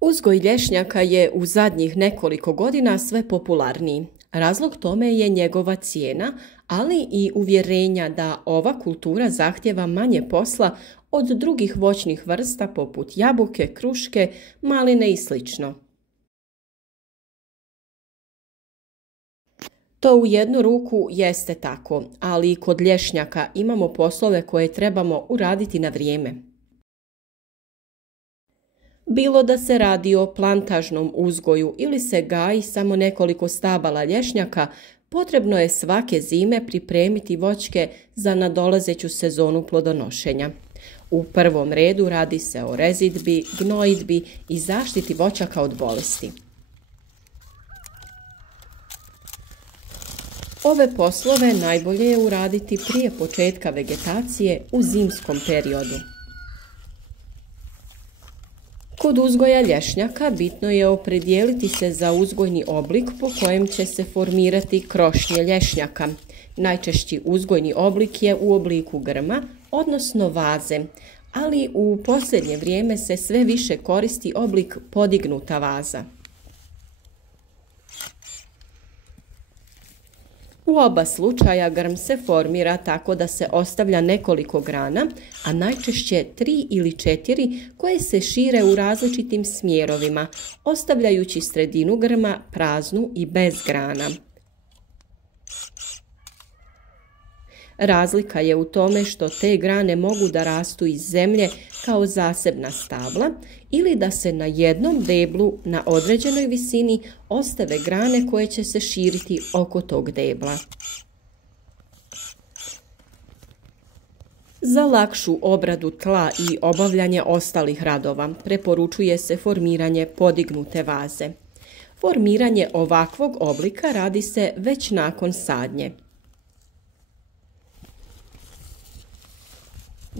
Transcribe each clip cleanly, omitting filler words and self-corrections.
Uzgoj lješnjaka je u zadnjih nekoliko godina sve popularniji. Razlog tome je njegova cijena, ali i uvjerenja da ova kultura zahtjeva manje posla od drugih voćnih vrsta poput jabuke, kruške, maline i sl. To u jednu ruku jeste tako, ali i kod lješnjaka imamo poslove koje trebamo uraditi na vrijeme. Bilo da se radi o plantažnom uzgoju ili se gaji samo nekoliko stabala lješnjaka, potrebno je svake zime pripremiti voćke za nadolazeću sezonu plodonošenja. U prvom redu radi se o rezidbi, gnojidbi i zaštiti voćaka od bolesti. Ove poslove najbolje je uraditi prije početka vegetacije u zimskom periodu. Kod uzgoja lješnjaka bitno je opredijeliti se za uzgojni oblik po kojem će se formirati krošnje lješnjaka. Najčešći uzgojni oblik je u obliku grma, odnosno vaze, ali u posljednje vrijeme se sve više koristi oblik podignuta vaza. U oba slučaja grm se formira tako da se ostavlja nekoliko grana, a najčešće 3 ili 4 koje se šire u različitim smjerovima, ostavljajući sredinu grma praznu i bez grana. Razlika je u tome što te grane mogu da rastu iz zemlje kao zasebna stabla ili da se na jednom deblu na određenoj visini ostave grane koje će se širiti oko tog debla. Za lakšu obradu tla i obavljanje ostalih radova preporučuje se formiranje podignute vaze. Formiranje ovakvog oblika radi se već nakon sadnje.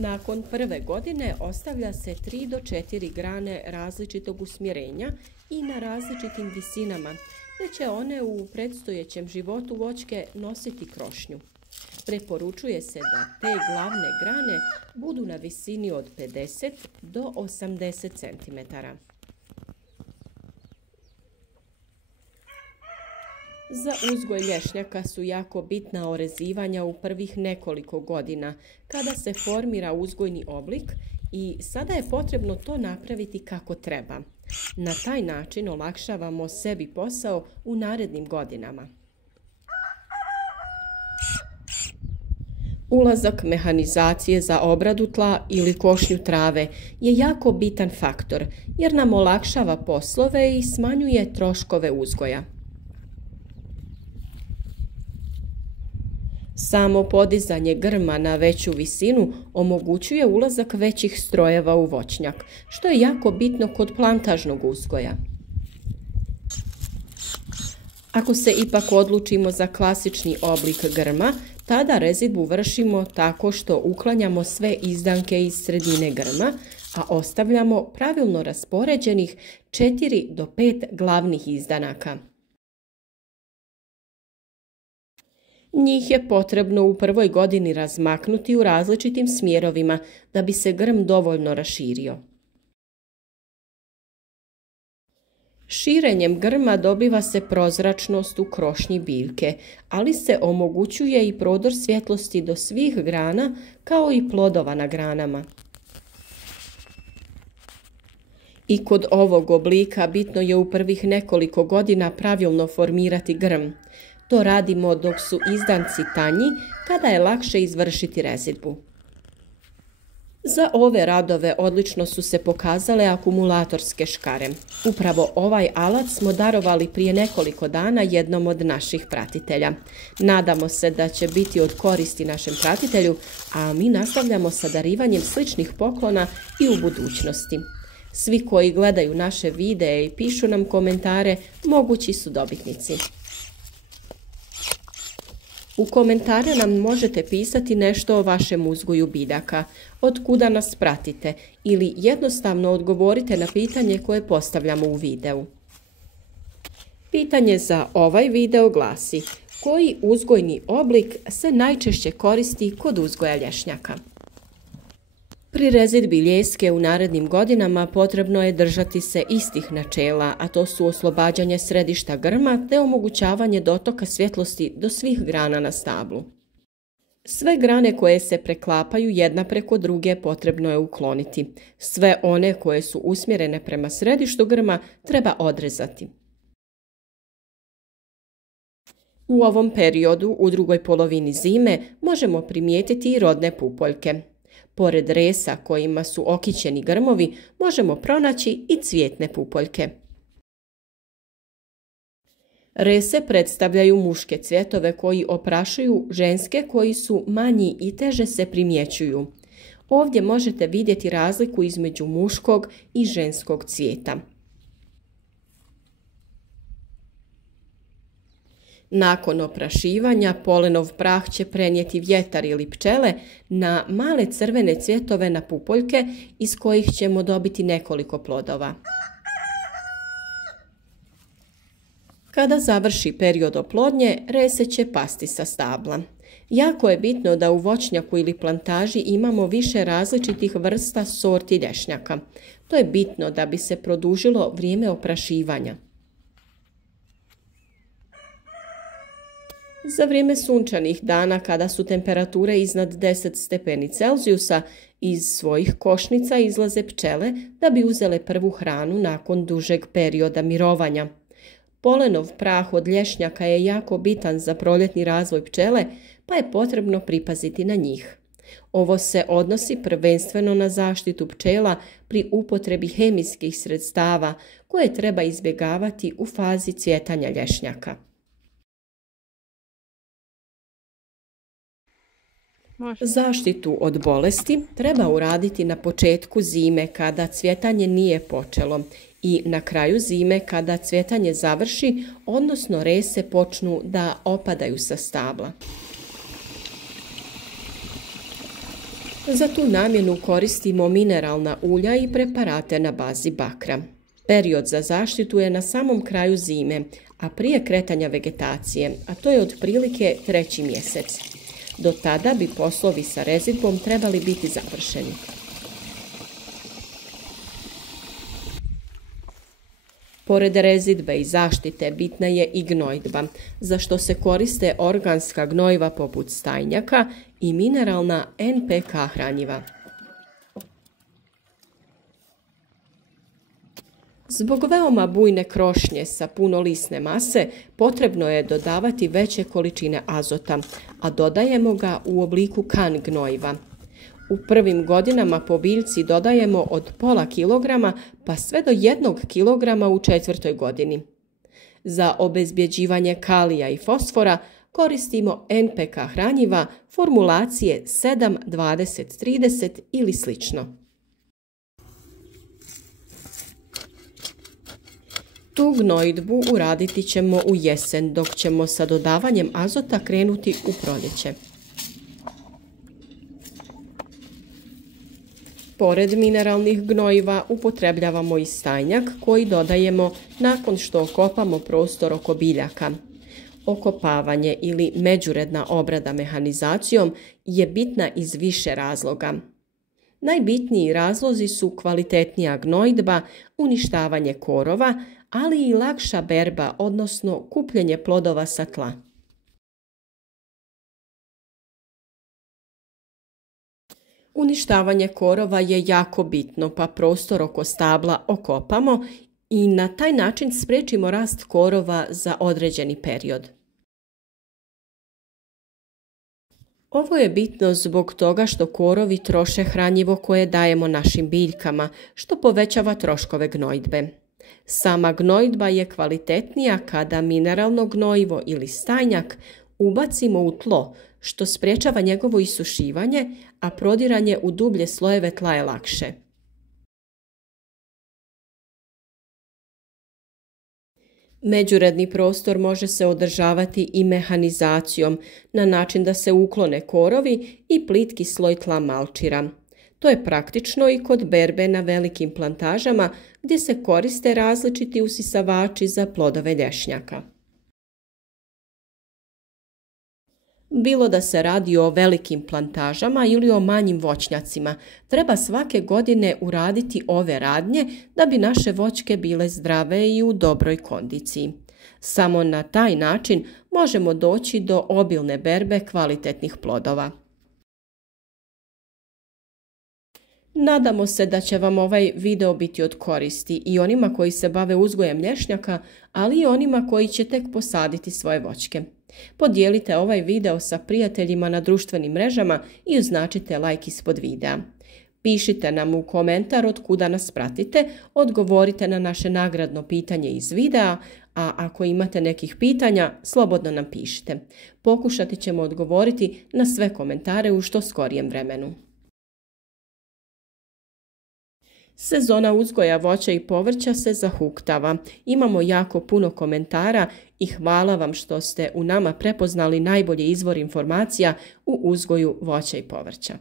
Nakon prve godine ostavlja se 3 do 4 grane različitog usmjerenja i na različitim visinama, te će one u predstojećem životu voćke nositi krošnju. Preporučuje se da te glavne grane budu na visini od 50 do 80 cm. Za uzgoj lješnjaka su jako bitna orezivanja u prvih nekoliko godina, kada se formira uzgojni oblik i sada je potrebno to napraviti kako treba. Na taj način olakšavamo sebi posao u narednim godinama. Ulazak mehanizacije za obradu tla ili košnju trave je jako bitan faktor jer nam olakšava poslove i smanjuje troškove uzgoja. Samo podizanje grma na veću visinu omogućuje ulazak većih strojeva u voćnjak, što je jako bitno kod plantažnog uzgoja. Ako se ipak odlučimo za klasični oblik grma, tada rezidbu vršimo tako što uklanjamo sve izdanke iz sredine grma, a ostavljamo pravilno raspoređenih 4 do 5 glavnih izdanaka. Njih je potrebno u prvoj godini razmaknuti u različitim smjerovima da bi se grm dovoljno raširio. Širenjem grma dobiva se prozračnost u krošnji biljke, ali se omogućuje i prodor svjetlosti do svih grana kao i plodova na granama. I kod ovog oblika bitno je u prvih nekoliko godina pravilno formirati grm. To radimo dok su izdanci tanji, kada je lakše izvršiti rezidbu. Za ove radove odlično su se pokazale akumulatorske škare. Upravo ovaj alat smo darovali prije nekoliko dana jednom od naših pratitelja. Nadamo se da će biti od koristi našem pratitelju, a mi nastavljamo sa darivanjem sličnih poklona i u budućnosti. Svi koji gledaju naše videe i pišu nam komentare mogući su dobitnici. U komentare nam možete pisati nešto o vašem uzgoju biljaka, od kuda nas pratite ili jednostavno odgovorite na pitanje koje postavljamo u videu. Pitanje za ovaj video glasi: koji uzgojni oblik se najčešće koristi kod uzgoja lješnjaka? Pri rezidbi ljeske u narednim godinama potrebno je držati se istih načela, a to su oslobađanje središta grma te omogućavanje dotoka svjetlosti do svih grana na stablu. Sve grane koje se preklapaju jedna preko druge potrebno je ukloniti. Sve one koje su usmjerene prema središtu grma treba odrezati. U ovom periodu, u drugoj polovini zime, možemo primijetiti i rodne pupoljke. Pored resa kojima su okićeni grmovi, možemo pronaći i cvjetne pupoljke. Rese predstavljaju muške cvjetove koji oprašuju, ženske koji su manji i teže se primjećuju. Ovdje možete vidjeti razliku između muškog i ženskog cvijeta. Nakon oprašivanja, polenov prah će prenijeti vjetar ili pčele na male crvene cvjetove na pupoljke iz kojih ćemo dobiti nekoliko plodova. Kada završi period oplodnje, rese će pasti sa stabla. Jako je bitno da u voćnjaku ili plantaži imamo više različitih vrsta sorti lješnjaka. To je bitno da bi se produžilo vrijeme oprašivanja. Za vrijeme sunčanih dana, kada su temperature iznad 10 stepeni Celzijusa, iz svojih košnica izlaze pčele da bi uzele prvu hranu nakon dužeg perioda mirovanja. Polenov prah od lješnjaka je jako bitan za proljetni razvoj pčele, pa je potrebno pripaziti na njih. Ovo se odnosi prvenstveno na zaštitu pčela pri upotrebi hemijskih sredstava koje treba izbjegavati u fazi cvjetanja lješnjaka. Zaštitu od bolesti treba uraditi na početku zime kada cvjetanje nije počelo i na kraju zime kada cvjetanje završi, odnosno rese počnu da opadaju sa stabla. Za tu namjenu koristimo mineralna ulja i preparate na bazi bakra. Period za zaštitu je na samom kraju zime, a prije kretanja vegetacije, a to je otprilike 3. mjesec. Do tada bi poslovi sa rezidbom trebali biti završeni. Pored rezidbe i zaštite bitna je i gnojidba, za što se koriste organska gnojiva poput stajnjaka i mineralna NPK hranjiva. Zbog veoma bujne krošnje sa puno lisne mase potrebno je dodavati veće količine azota, a dodajemo ga u obliku kan gnojiva. U prvim godinama po biljci dodajemo od pola kilograma pa sve do 1 kilograma u 4. godini. Za obezbjeđivanje kalija i fosfora koristimo NPK hranjiva formulacije 7, 20, 30 ili slično. Tu gnojidbu uraditi ćemo u jesen, dok ćemo sa dodavanjem azota krenuti u proljeće. Pored mineralnih gnojiva upotrebljavamo i stajnjak koji dodajemo nakon što okopamo prostor oko biljaka. Okopavanje ili međuredna obrada mehanizacijom je bitna iz više razloga. Najbitniji razlozi su kvalitetnija gnojidba, uništavanje korova, ali i lakša berba, odnosno kupljenje plodova sa tla. Uništavanje korova je jako bitno, pa prostor oko stabla okopamo i na taj način spriječimo rast korova za određeni period. Ovo je bitno zbog toga što korovi troše hranjivo koje dajemo našim biljkama, što povećava troškove gnojidbe. Sama gnojidba je kvalitetnija kada mineralno gnojivo ili stajnjak ubacimo u tlo, što sprječava njegovo isušivanje, a prodiranje u dublje slojeve tla je lakše. Međuredni prostor može se održavati i mehanizacijom na način da se uklone korovi i plitki sloj tla malčira. To je praktično i kod berbe na velikim plantažama gdje se koriste različiti usisavači za plodove lješnjaka. Bilo da se radi o velikim plantažama ili o manjim voćnjacima, treba svake godine uraditi ove radnje da bi naše voćke bile zdrave i u dobroj kondiciji. Samo na taj način možemo doći do obilne berbe kvalitetnih plodova. Nadamo se da će vam ovaj video biti od koristi i onima koji se bave uzgojem lješnjaka, ali i onima koji će tek posaditi svoje voćke. Podijelite ovaj video sa prijateljima na društvenim mrežama i označite like ispod videa. Pišite nam u komentar od kuda nas pratite, odgovorite na naše nagradno pitanje iz videa, a ako imate nekih pitanja, slobodno nam pišite. Pokušati ćemo odgovoriti na sve komentare u što skorijem vremenu. Sezona uzgoja voća i povrća se zahuktava. Imamo jako puno komentara i hvala vam što ste u nama prepoznali najbolji izvor informacija u uzgoju voća i povrća.